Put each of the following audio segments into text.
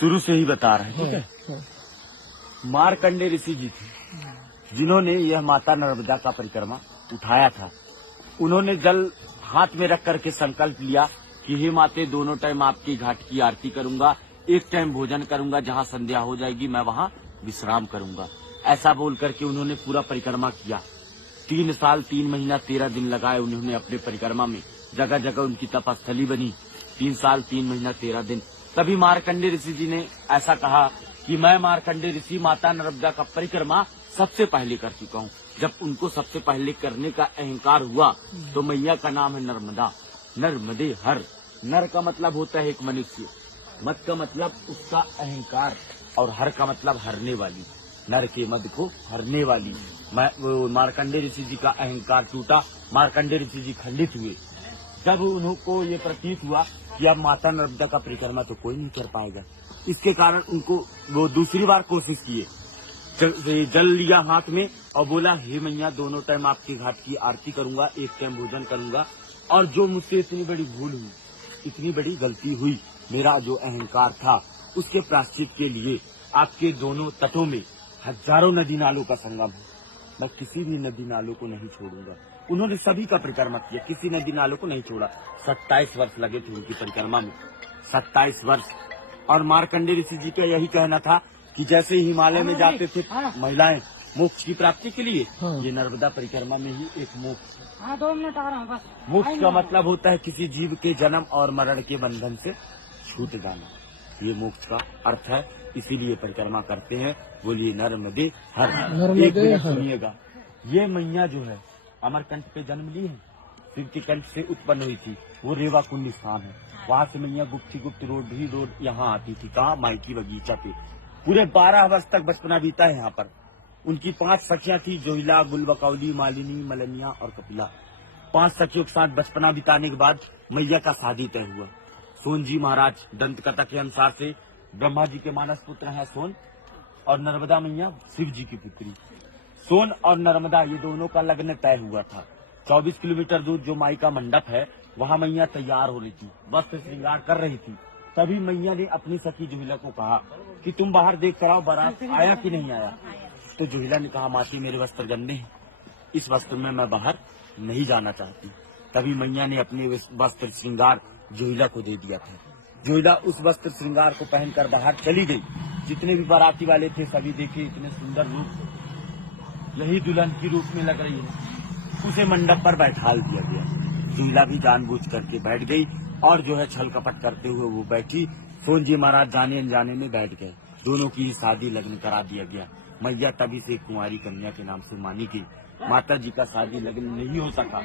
शुरू से ही बता रहे हैं, ठीक है। मार्कंडे ऋषि जी थे जिन्होंने यह माता नर्मदा का परिक्रमा उठाया था। उन्होंने जल हाथ में रख करके संकल्प लिया कि हे माते, दोनों टाइम आपकी घाट की आरती करूंगा, एक टाइम भोजन करूंगा, जहां संध्या हो जाएगी मैं वहां विश्राम करूंगा। ऐसा बोल करके उन्होंने पूरा परिक्रमा किया। 3 साल 3 महीना 13 दिन लगाए उन्होंने अपने परिक्रमा में। जगह जगह उनकी तपस्थली बनी। 3 साल 3 महीना 13 दिन। तभी मार्कंडे ऋषि जी ने ऐसा कहा कि मैं मार्कंडे ऋषि माता नर्मदा का परिक्रमा सबसे पहले कर चुका हूँ। जब उनको सबसे पहले करने का अहंकार हुआ तो मैया का नाम है नर्मदा। नर्मदे हर। नर का मतलब होता है एक मनुष्य, मत का मतलब उसका अहंकार, और हर का मतलब हरने वाली। नर के मद को हरने वाली। मार्कंडे ऋषि जी का अहंकार टूटा, मार्कंडे ऋषि जी खंडित हुए। जब उनको ये प्रतीत हुआ कि अब माता नर्मदा का परिक्रमा तो कोई नहीं कर पाएगा, इसके कारण उनको वो दूसरी बार कोशिश किए। जल लिया हाथ में और बोला, हे मैया, दोनों टाइम आपकी घाट की आरती करूंगा, एक टाइम भोजन करूंगा, और जो मुझसे इतनी बड़ी भूल हुई, इतनी बड़ी गलती हुई, मेरा जो अहंकार था, उसके प्रायश्चित के लिए आपके दोनों तटों में हजारों नदी नालों का संगम है। मैं किसी भी नदी नालों को नहीं छोड़ूंगा। उन्होंने सभी का परिक्रमा किया, किसी नदी नालों को नहीं छोड़ा। 27 वर्ष लगे थे उनकी परिक्रमा में, 27 वर्ष। और मार्कंडे ऋषि जी का यही कहना था कि जैसे हिमालय में जाते थे महिलाएं मोक्ष की प्राप्ति के लिए, ये नर्मदा परिक्रमा में ही एक मोक्ष। 2 मिनट आ रहा हूँ बस। मोक्ष का मतलब होता है किसी जीव के जन्म और मरण के बंधन से छूट जाना, ये मोक्ष का अर्थ है। इसीलिए परिक्रमा करते हैं। बोलिए नर्मदे हर। एक मिनट सुनिएगा, ये मैया जो है अमरकंठ पे जन्म ली है, शिव के कंठ से उत्पन्न हुई थी। वो रेवा कुंड स्थान है, वहाँ से मैया गुप्त रोड यहाँ आती थी। कहाँ? माइकी बगीचा पे। पूरे 12 वर्ष तक बचपना बीता है यहाँ पर। उनकी 5 सखियां थी, जोहिला, गुलबकौली, मालिनी, मलनिया और कपिला। 5 सखियों के साथ बचपना बिताने के बाद मैया का शादी तय हुआ। सोन जी महाराज, दंत कथा के अनुसार से ब्रह्मा जी के मानस पुत्र हैं सोन, और नर्मदा मैया शिव जी की पुत्री। सोन और नर्मदा ये दोनों का लग्न तय हुआ था। 24 किलोमीटर दूर जो माई का मंडप है, वहाँ मैया तैयार हो रही थी, वस्त्र श्रृंगार कर रही थी। तभी मैया ने अपनी सखी जोहिला को कहा कि तुम बाहर देख कर आओ, बारात आया कि नहीं आया। तो जोहिला ने कहा, मासी मेरे वस्त्र गंदे हैं, इस वस्त्र में मैं बाहर नहीं जाना चाहती। तभी मैया ने अपने वस्त्र श्रृंगार जोहिला को दे दिया था। जोहिला उस वस्त्र श्रृंगार को पहनकर बाहर चली गई। जितने भी बाराती वाले थे सभी देखे, इतने सुंदर रूप, यही दुल्हन की रूप में लग रही है। उसे मंडप पर बैठाल दिया गया। जोहिला भी जानबूझ करके बैठ गई, और जो है छल कपट करते हुए वो बैठी। सोन जी महाराज जाने अनजाने में बैठ गए। दोनों की शादी लग्न करा दिया गया। मैया तभी से कुंवारी कन्या के नाम से मानी गई। माता जी का शादी लग्न नहीं हो सका।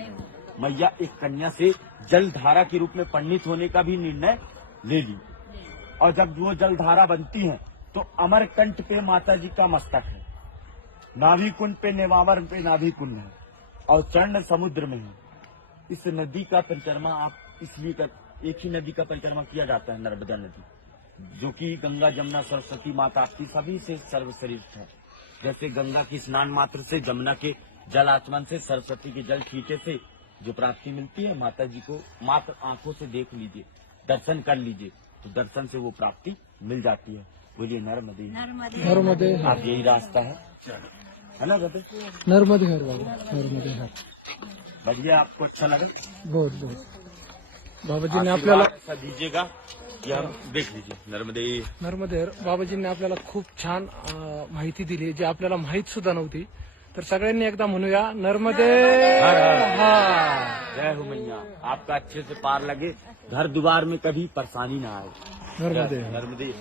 मैया एक कन्या से जलधारा के रूप में पंडित होने का भी निर्णय ले ली। और जब वो जलधारा बनती है तो अमरकंठ पे माता जी का मस्तक है, नाभि कुंड पे, नेवावर पे नाभि कुंड है, और चरण समुद्र में है। इस नदी का परिक्रमा आप इसलिए कर, एक ही नदी का परिक्रमा किया जाता है, नर्मदा नदी, जो कि गंगा, जमुना, सरस्वती माता की सभी से सर्वश्रेष्ठ है। जैसे गंगा की स्नान मात्र से, जमुना के जल आचमन से, सरस्वती के जल छींटे से जो प्राप्ति मिलती है, माता जी को मात्र आंखों से देख लीजिए, दर्शन कर लीजिए, तो दर्शन से वो प्राप्ति मिल जाती है। बोलिए नर्मदे नर्मदे हर। आप यही रास्ता है ना बेटे? नर्मदे हर बाबा, नर्मदे हर। बढ़िया, आपको अच्छा लगा? बहुत बहुत। बाबाजीने आपल्याला ऐसा दीजिएगा कि हम देख लीजिए। नर्मदे हर। बाबाजींनी आपल्याला खूप छान माहिती दिली, जी आपल्याला माहित सुद्धा नव्हती। तर सगळ्यांनी एकदा म्हणूया, नर्मदे हर हर। हर। जय हो मैया, आपका अच्छे से पार लगे, घर द्वार में कभी परेशानी ना आए। नर्मदे हर। नर्मदे।